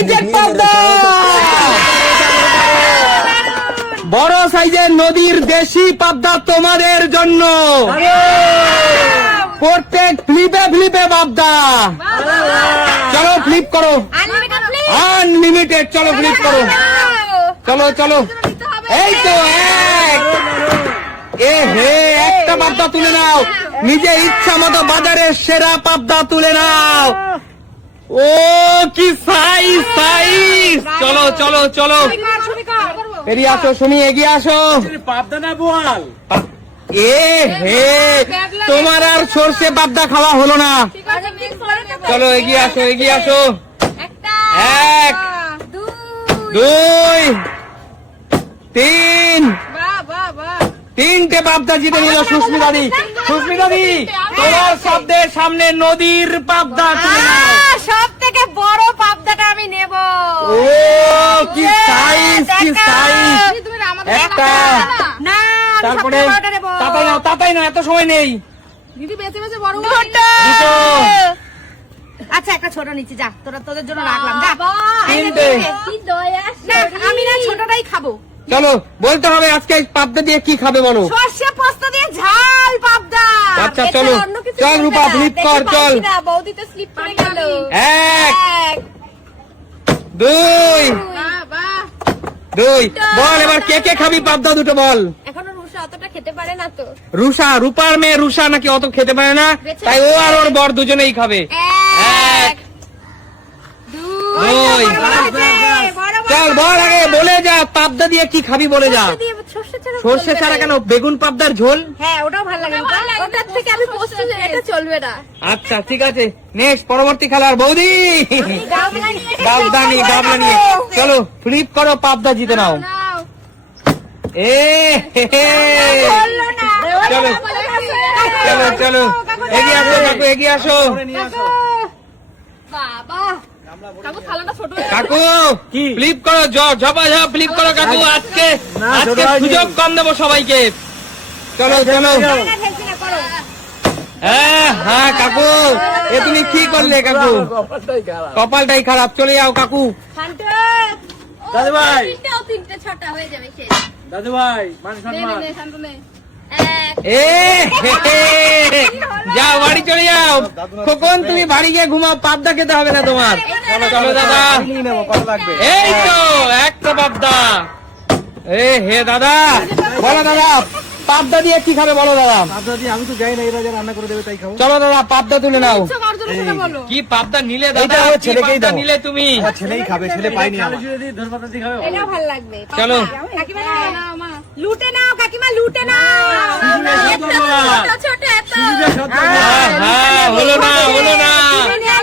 Unlimited পাবদা, বড় সাইজের নদীর দেশি পাবদা তোমাদের জন্য। প্রত্যেক ফ্লিপে ফ্লিপে পাবদা। চলো ফ্লিপ করো, আনলিমিটেড। চলো ফ্লিপ করো, চলো চলো। এই তো একটা পাবদা তুলে নাও, নিজে ইচ্ছা মতো বাজারের সেরা পাবদা তুলে নাও। ও কি সাইজ সাইজ। চলো চলো চলো, এগিয়ে আসো সুমি, এগিয়ে আসো। পাবদা না বোয়াল। তোমার আর সর্ষে পাবদা খাওয়া হলো না। চলো এগিয়ে আসো, এগিয়ে আসো। 1 2 3, তিনটে পাবদা জিতে নিল সুস্মিতা দি। সুস্মিতা দি, তোমার শব্দের সামনে নদীর পাবদা তুলে নাও। সব থেকে বড় পাবদাটা আমি নেব। ও কি সাইজ, কি সাইজ। একটা, না তারপরে তাতাই নাও, তাতাই নাও, এত সময় নেই। দিদি বেঁচে বেঁচে বড় দুটো। আচ্ছা একটা ছোট নিচ্ছি, যা তোদের জন্য রাখলাম। যা তিনটে। না আমি না ছোটটাই খাবো। চলো বলতে হবে আজকে পাবদা দিয়ে কি খাবে বলো। সর্ষে পোস্ত দিয়ে ঝাল পাবদা। আচ্ছা চলো, চল রূপা ফ্লিপ কর, চল। বৌদিতে স্লিপ করে গেল। 1 2 2। বল এবার কে কে খাবি পাবদা দুটো বল। এখনো রুষা অতটা খেতে পারে না তো। রুষা, রূপার মেয়ে রুষা নাকি অত খেতে পারে না, তাই ও আর ওর বর দুজনেই খাবে। 1 2। চল বল আগে, বলে যা পাবদা দিয়ে কি খাবি বলে যা। সর্ষে ছাড়া কেন, বেগুন পাবদার ঝোল। হ্যাঁ ওটাও ভালো লাগে, ওটার থেকে আমি পোস্ত এটা চলবে না। আচ্ছা ঠিক আছে, নেক্সট পরবর্তী খেলার বৌদি। পাবদা নিয়ে, পাবদা নিয়ে। চলো ফ্লিপ করো, পাবদা জিতে নাও। চলো চলো চলো, এগিয়ে আসো কাকু, এগিয়ে আসো। কাকু ফ্লিপ করো, ঝপা ঝপ ফ্লিপ করো কাকু। আজকে আজকে সুযোগ কম দেবো সবাইকে। চলো চলো। হ্যাঁ কাকু, এ তুমি কি করলে কাকু, কপালটাই খারাপ। চলে যাও কাকু। দাদু ভাই, তিনটে ছটা হয়ে যাবে। দাদু ভাই, মান সম্মান। যাও বাড়ি চলে যাও। কখন তুমি বাড়ি গিয়ে ঘুমাও, পাবদা খেতে হবে না তোমার। চলো দাদা, এই তো একটা পাবদা। হে দাদা, বলো দাদা পাবদা দিয়ে কি খাবে বলো দাদা। পাবদা দিয়ে আমি তো যাই না, এরা যা রান্না করে দেবে তাই খাবো। চলো দাদা পাবদা তুলে নাও। কি পাবদা নিলে দাদা, ছেলেকেই দাও। নিলে তুমি। ছেলেই খাবে, ছেলে পাইনি আমার। এটা ভালো লাগবে। চলো কাকিমা নাও, মা লুটে নাও, কাকিমা লুটে নাও। ছোট এত হ্যাঁ হলো না, হলো না।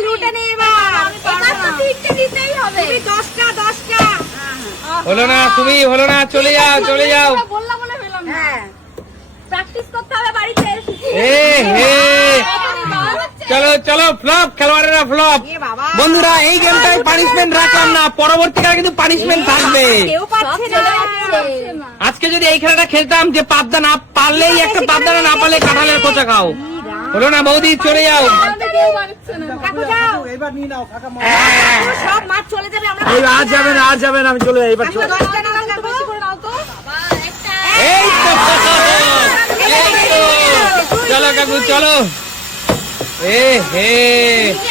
লুটে নে এবার। এবার তো তিনটে দিতেই হবে। তুমি 10টা। হলো না, তুমি হলো না। চলে যাও, চলে যাও। বললাম মনে হলো না। হ্যাঁ প্র্যাকটিস করতে হবে বাড়িতে। চলো চলো, ফ্লপ খেলোয়াড়েরা ফ্লপ। বন্ধুরা এই গেমটায় পানিশমেন্ট রাখলাম না, পরবর্তীকালে কিন্তু পানিশমেন্ট থাকবে। কেউ পাচ্ছে না। আজকে যদি এই খেলাটা খেলতাম যে পাবদা না পারলেই একটা পাবদা না পারলে কাঁঠালের কোচা খাও। হলো না বৌদি, চলে যাও। কাকু যাও। এবার নিয়ে নাও, ফাঁকা মাঠ। সব মাছ চলে যাবে। আমরা আর যাবেন, আর যাবেন, আমি চলে যাই এবার। 10টা না লাগবে, বেশি করে নাও তো। বাবা একটা। এই তো, চলো কাকু চলো।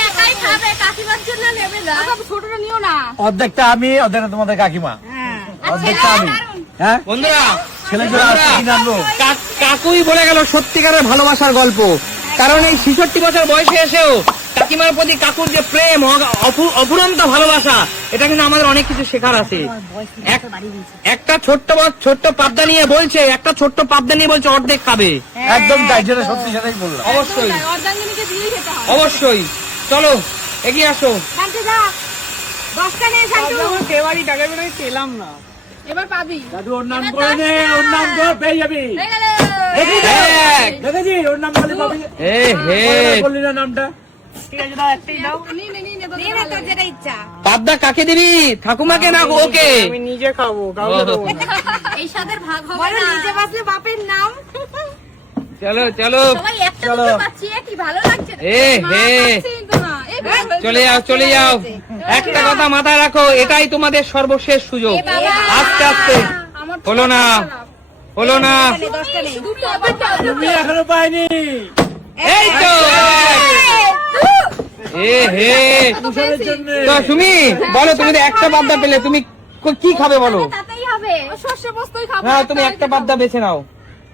একাই খাবে, কাকিমার জন্য নেবে না। ছোটটা নিও না। অর্ধেকটা আমি, অর্ধেকটা তোমাদের কাকিমা। অর্ধেকটা আমি। হ্যাঁ বন্ধুরা, ছেলে জোড়া আসছে কিনে আনবো। কাকুই বলে গেল সত্যিকারের ভালোবাসার গল্প। কারণ এই 66 বছর বয়সে এসেও কাকিমার প্রতি কাকুর যে প্রেম, অফুরন্ত ভালোবাসা, এটা কিন্তু আমাদের অনেক কিছু শেখার আছে। একটা ছোট্ট পাবদা নিয়ে বলছে, একটা ছোট্ট পাবদা নিয়ে বলছে অর্ধেক খাবে। একদম তাই, যেটা সত্যি সেটাই বললাম। অবশ্যই অবশ্যই। চলো এগিয়ে আসো। শান্তি যা। 10টা নিয়ে শান্তি। কেবাড়ি টাকা বেড়ে পেলাম না। এবার পাবি। দাদু ওর নাম করে নে, ওর নাম তো পেয়ে যাবি। হয়ে গেল। দেখেছি ওর নাম বলে পাবি। বললি না নামটা। ঠিক আছে দাও, একটাই দাও। নিয়ে নে তোর যেটা ইচ্ছা। পাবদা কাকে দিবি, ঠাকুমাকে না ওকে? আমি নিজে খাবো, কাউকে দেবো না। এই সাদের ভাগ হবে না। নিজে বাঁচলে বাপের নাম। চলো চলো। সবাই একটা দুটো পাচ্ছি, কি ভালো লাগছে। চলে যাও চলে যাও। একটা কথা মাথায় রাখো, এটাই তোমাদের সর্বশেষ সুযোগ। আস্তে আস্তে হলো না, হলো না। তুমি এখনো পাইনি। এই তো এ হে। তুষারের জন্য তো সুমি বলো, তুমি তো একটা পাবদা পেলে, তুমি কি খাবে বলো? তাতেই হবে সর্ষে পোস্তই খাবো। হ্যাঁ, তুমি একটা পাবদা বেছে নাও।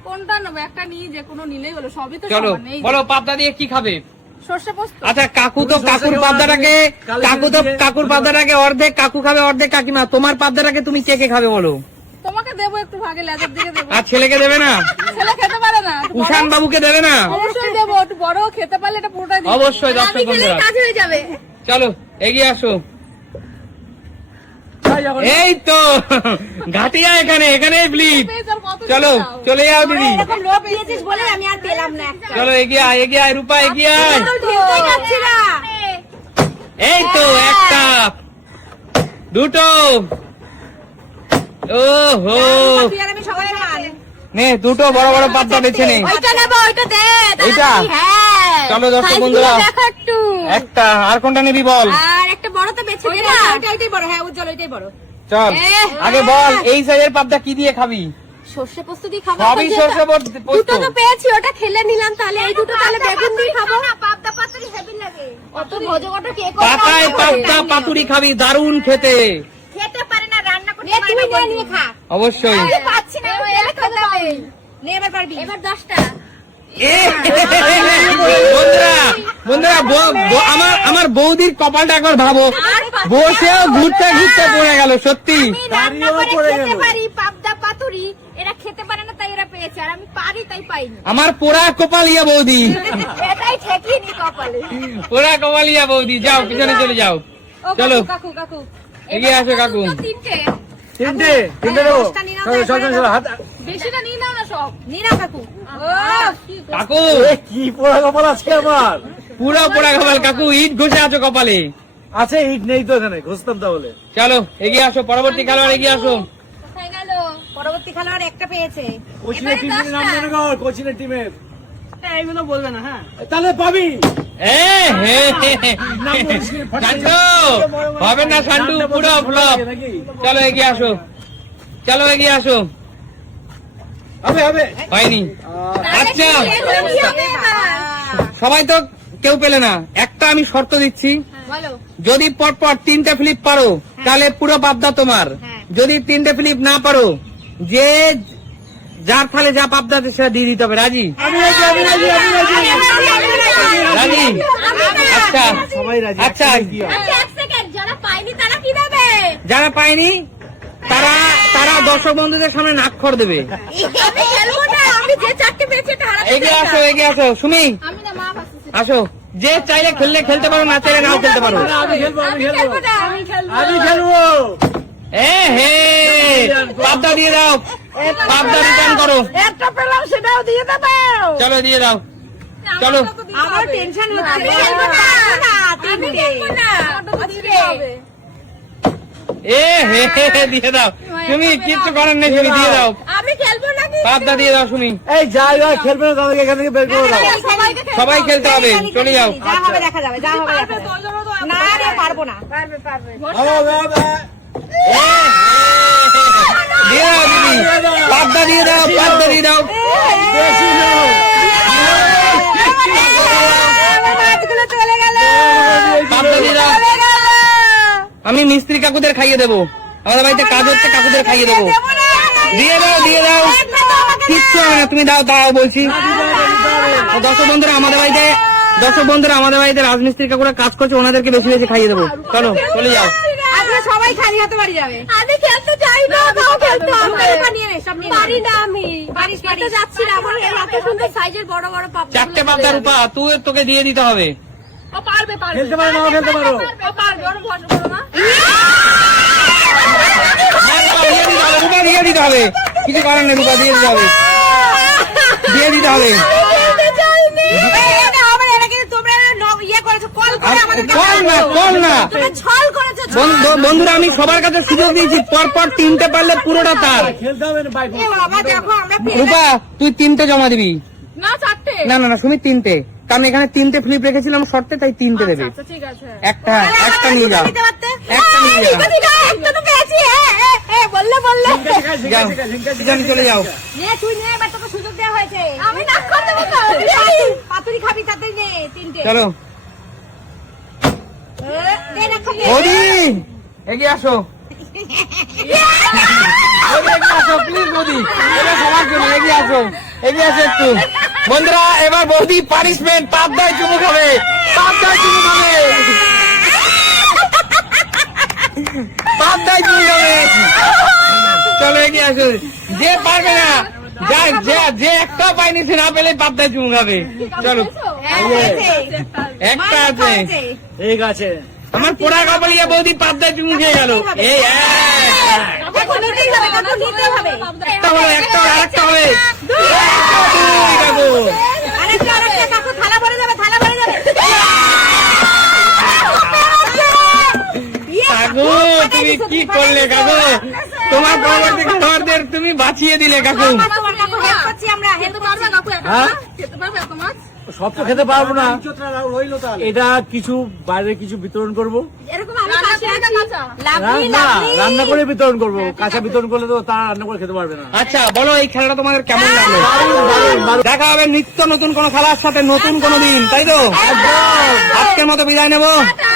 কোনটা নেবো? একটা নিয়ে যে কোনো নিলেই হলো, সবই তো চলো সমান। এই যে বলো, পাবদা দিয়ে কি খাবে? সর্ষে পোস্ত। আচ্ছা, কাকুর পাবদাটাকে, কাকুর পাবদাটাকে অর্ধেক কাকু খাবে, অর্ধেক কাকিমা। তোমার পাবদাটাকে তুমি কে কে খাবে বলো? তোমাকে দেবো একটু ভাগে, লেজের দিকে দেবো। আর ছেলেকে দেবে না? ছেলে খেতে পারে না, একটু বড়- উষান বাবুকে দেবে না? অবশ্যই দেবো, একটু বড় খেতে পারলে এটা পুরোটাই দিবো। অবশ্যই। দর্শক আমি খেলেই বন্ধুরা কাজ হয়ে যাবে। চলো এগিয়ে আসো। তাই এখন এই তো ঘাটিয়া, এখানে এখানে ব্লিপ। পেয়েছার কত চলো দাও? চলে যাও দিদি। এরকম লোভ দিয়েছিস বলে আমি আর পেলাম না একটা। চলো এগিয়ে আয়, এগিয়ে আয় রূপা, এগিয়ে আয়। ঢেউতেই যাচ্ছি না। এই তো একটা, দুটো, ও হো। তুই আর আমি সবাই সমান। নে দুটো বড় বড় পাবদা বেছে নে। ওইটা নেবো, ওইটা দে। এইটা? তাড়াতাড়ি, হ্যাঁ। চলো দর্শক সাইজগুলো বন্ধুরা। দেখো একটু। একটা, আর কোনটা নিবি বল? আর একটা বড় তো বেছে দে না। ওইটাই বড়, হ্যাঁ উজ্জ্বল ওইটাই বড়। চল আগে বল, এই সাইজের পাবদা কি দিয়ে খাবি? সর্ষে পোস্ত দিয়ে খাবো। সবই সর্ষে পোস্ত। দুটো তো পেয়েছি, ওটা খেলে নিলাম, তাহলে এই দুটো তাহলে বেগুন দিয়ে খাবো। পাবদা পাতুরি হেভি লাগে। অত ভজগটা কে করে? পাতায় পাবদা পাতুরি খাবি, দারুণ খেতে। খেতে পারে না, রান্না করতে পারে না। তুই নিয়ে খা। অবশ্যই। আমি পাচ্ছি না, এলে খেতে হবে। নে এবার পারবি। এবার 10টা। এ, বন্ধুরা বন্ধুরা আমার বৌদির কপালটা একবার ভাবো, বসেও ঘুরতে ঘুরতে পড়ে গেল। সত্যি আমি রান্না দাঁড়িয়েও করে পড়ে খেতে গেল। পারি পাবদা পাতুরি, এরা খেতে পারে না তাই এরা পেয়েছে, আর আমি পারি তাই পাইনি। আমার পোড়া কপালিয়া বৌদি, এটাই ঠেকিয়ে নি কপালে। পোড়া কপালিয়া বৌদি। যাও পিছনে চলে যাও। ও চলো কাকু কাকু এগিয়ে আসো কাকু। তিনটে তিনটে দেবো। চল হাত। বেশিটা নিয়ে নাও না, সব নিয়ে নাও কাকু। ও কি কাকু এ, কি পোড়া কপাল আছে আমার। পুরো পোড়া কপাল কাকু, ইট ঘষে আছো কপালে। আছে, ইট নেই তো এখানে, ঘুষতাম তাহলে। চলো এগিয়ে আসো, পরবর্তী খেলোয়াড় এগিয়ে আসো। কোথায় গেল? পরবর্তী খেলোয়াড় একটা পেয়েছে। কোচিনের টিমের নাম মনে কর, কোচিনের টিমের। এইগুলো বলবে না, হ্যাঁ। তাহলে পাবি। সান্টু হবে না, সান্টু পুরো ফ্লপ। চলো এগিয়ে আসো, চলো এগিয়ে আসো। হবে হবে। হয়নি। আচ্ছা সবাই তো কেউ পেলে না, একটা আমি শর্ত দিচ্ছি, বলো। যদি পরপর 3টে ফ্লিপ পারো তাহলে পুরো পাবদা তোমার। যদি 3টে ফ্লিপ না পারো, যে যার ফলে যা পাবদা আছে সেটা দিয়ে দিতে হবে। রাজি? আমি রাজি, আমি রাজি, আমি রাজি। রাজি? আচ্ছা সবাই রাজি। আচ্ছা। আচ্ছা এক সেকেন্ড, যারা পায়নি তারা কি দেবে? যারা পায়নি তারা তারা দর্শক বন্ধুদের সামনে নাক্ষর দেবে। আমি খেলবো না, আমি যে চারটে পেয়েছি এটা হারাতে এগিয়ে চাই আসো, না। এগিয়ে আসো। সুমি আমি না, মা ভাসছে। আসো, যে চাইলে খেললে খেলতে পারো, না চাইলে নাও খেলতে পারো। আমি খেলবো, আমি আমি খেলবো, খেলবো না, আমি খেলবো। আমি খেলবো। এ হে, পাবদা দিয়ে দাও, পাবদা রিটার্ন করো। একটা পেলাম, সেটাও দিয়ে দেবে। চলো দিয়ে দাও, চলো। আমার টেনশন হচ্ছে। আমি খেলবো না, আমি খেলবো না। আজকে এ হে হে হে, দিয়ে দাও। তুমি কিচ্ছু করার নেই, তুমি দিয়ে দাও, আমি খেলবো না কি? পাবদা দিয়ে দাও। সুমি এই যাই ভাই খেলবে না, তাদেরকে এখান থেকে বের করে দাও। সবাই খেলতে হবে, চলে যাও। যা হবে দেখা যাবে, যা হবে দেখা যাবে। না রে, পারবো না। পারবে পারবে। হবে, হবে। এ হে, দিয়ে দাও দিদি, পাবদা দিয়ে দাও, পাবদা দিয়ে দাও। বেশি লোক। মাছগুলো চলে গেল। পাবদা দিয়ে দাও। আমি মিস্ত্রি কাকুদের খাইয়ে দেবো, আমাদের বাড়িতে কাজ হচ্ছে, কাকুদের খাইয়ে দেবো। দিয়ে দাও, দিয়ে দাও, কিচ্ছু হবে না, তুমি দাও, দাও বলছি। দর্শক বন্ধুরা আমাদের বাড়িতে রাজমিস্ত্রি কাকুরা কাজ করছে, ওনাদেরকে বেশি বেশি খাইয়ে দেবো। চলো চলে যাও। আজকে সবাই খালি হাতে বাড়ি যাবে। আমি খেলতে চাই না, তাও খেলতে হবে। নিয়ে নে, সব নিয়ে নে। পারি না আমি। পারিস পারিস। যাচ্ছি না, আমার এত সুন্দর সাইজের বড় বড় পাপড়ি। 4টে পাবদা রূপা, তুই তোকে দিয়ে দিতে হবে। ও পারবে পারবে। খেলতে পারো, নাও খেলতে পারো। ও পারবে, ওর ভরসা করো না। দিয়ে দিতে হবে, রূপা দিয়ে দিতে হবে, কিছু করার নেই, রূপা দিয়ে দিতে হবে, দিয়ে দিতে হবে। খেলতে চাইনি। এটা হবে না, এটা কিন্তু তোমরা ইয়ে করেছো, কল করে আমাদের কল না, কল না। তোমরা ছল করেছো। বন্ধুরা আমি সবার কাছে সুযোগ দিয়েছি, পরপর 3টে পারলে পুরোটা তার। খেলতে হবে না, ভাই। এ বাবা দেখো আমরা রূপা তুই 3টে জমা দিবি। না 4টে। না না না, সুমি 3টে, কারণ এখানে 3টে ফ্লিপ রেখেছিলাম শর্তে, তাই 3টে দেবে। আচ্ছা ঠিক আছে একটা নিয়ে যাও, দিতে পারতে একটা নিয়ে যাও। একটা তো পেয়েছি বললে যাও, জানি চলে যাও। নে তুই নে, এবার তোকে সুযোগ দেওয়া হয়েছে। আমি না করে দেবো তো। পাতুরি খাবি তাতে নে 3টে। চলো দে না খাবি। বৌদি এগিয়ে আসো, এগিয়ে আসো প্লিজ বৌদি, এটা সবার জন্য এগিয়ে আসো, এগিয়ে আসো একটু। বন্ধুরা এবার বৌদি পানিশমেন্ট, পাবদায় চুমু খাবে, পাবদায় চুমু খাবে, পাবদায় চুমু খাবে। চলো এগিয়ে আসো, যে পারবে না, যে একটা পাইনি সে না পেলে পাবদায় চুমু খাবে। চলো একটা আছে, ঠিক আছে। আমার পোড়া কাপড়িয়া বৌদি পাবদায় চুমু খেয়ে গেল। এই কাকু নিতেই হবে, কাকু নিতেই হবে। একটা হবে, একটা হবে, আরেকটা হবে। আরেকটা কাকু থালা ভরে যাবে, থালা ভরে যাবে। কাকু তুমি কি করলে কাকু, তোমার পরবর্তী খাবারদের তুমি বাঁচিয়ে দিলে কাকু। কাকু হেল্প করছি আমরা, হেল্প পারবে কাকু হ্যাঁ? খেতে পারবে তোমার? সব তো খেতে পারবো না, এটা কিছু বাইরে কিছু বিতরণ করব। এরকম আমি পাশে আছি। লাভলি না, লাভলি রান্না করে বিতরণ করব, কাঁচা বিতরণ করলে তো তারা রান্না করে খেতে পারবে না। আচ্ছা বলো এই খেলাটা তোমাদের কেমন লাগলো? দারুণ। দেখা হবে নিত্য নতুন কোন খেলার সাথে নতুন কোন দিন, তাই তো? আজকের মতো বিদায় নেবো। টাটা।